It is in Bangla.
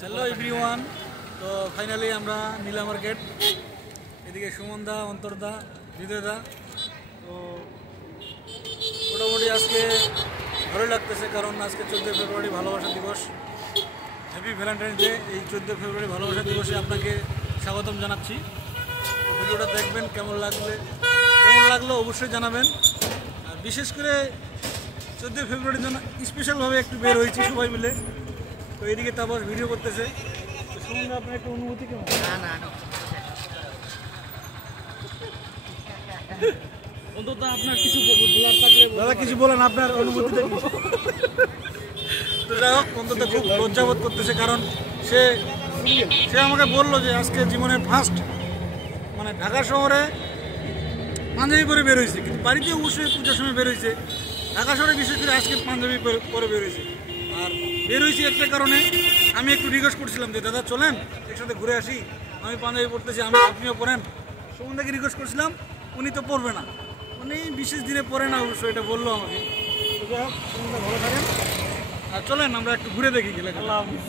Hello everyone. তো ফাইনালি আমরা নীলা মার্কেট, এদিকে সুমনদা, অন্তরদা, হৃদয়দা। তো মোটামুটি আজকে ভালো লাগতেছে, কারণ আজকে 14 ফেব্রুয়ারি ভালোবাসা দিবস। Happy Valentine's day. এই 14 ফেব্রুয়ারি ভালোবাসা দিবসে আপনাকে স্বাগতম জানাচ্ছি। ভিডিওটা দেখবেন, কেমন লাগলো অবশ্যই জানাবেন। আর বিশেষ করে 14 ফেব্রুয়ারির জন্য স্পেশালভাবে একটু বের হয়েছি সবাই মিলে। তো এদিকে তারপর ভিডিও করতেছে। তো সুমনদা, আপনার একটু অনুভূতি কেমন? অন্তত আপনার কিছু বলার থাকলে দাদা কিছু বলেন, আপনার অনুভূতিটা কি? তো যাই হোক, অন্তত খুব লজ্জাবোধ করতেছে, কারণ সে আমাকে বললো যে আজকে জীবনের ফার্স্ট মানে ঢাকা শহরে পাঞ্জাবি পরে বের হয়েছে, কিন্তু বাড়িতে অবশ্যই পূজার সময় বের হয়েছে। ঢাকা শহরে বিশেষ করে আজকে পাঞ্জাবি পরে বের হয়েছে। আর বের হয়েছে একটা কারণে, আমি একটু রিকোয়েস্ট করছিলাম যে দাদা চলেন একসাথে ঘুরে আসি, আমি পাঞ্জাবি পরতেছি, আপনিও পরেন। সুমনদাকে রিকোয়েস্ট করছিলাম, উনি তো পরবে না, উনি বিশেষ দিনে পরে না অবশ্যই, এটা বললো আমাকে। তো যাই হোক, সুমনদা ভালো থাকেন। আর চলেন আমরা একটু ঘুরে দেখি গেলে। আল্লাহ হাফিজ।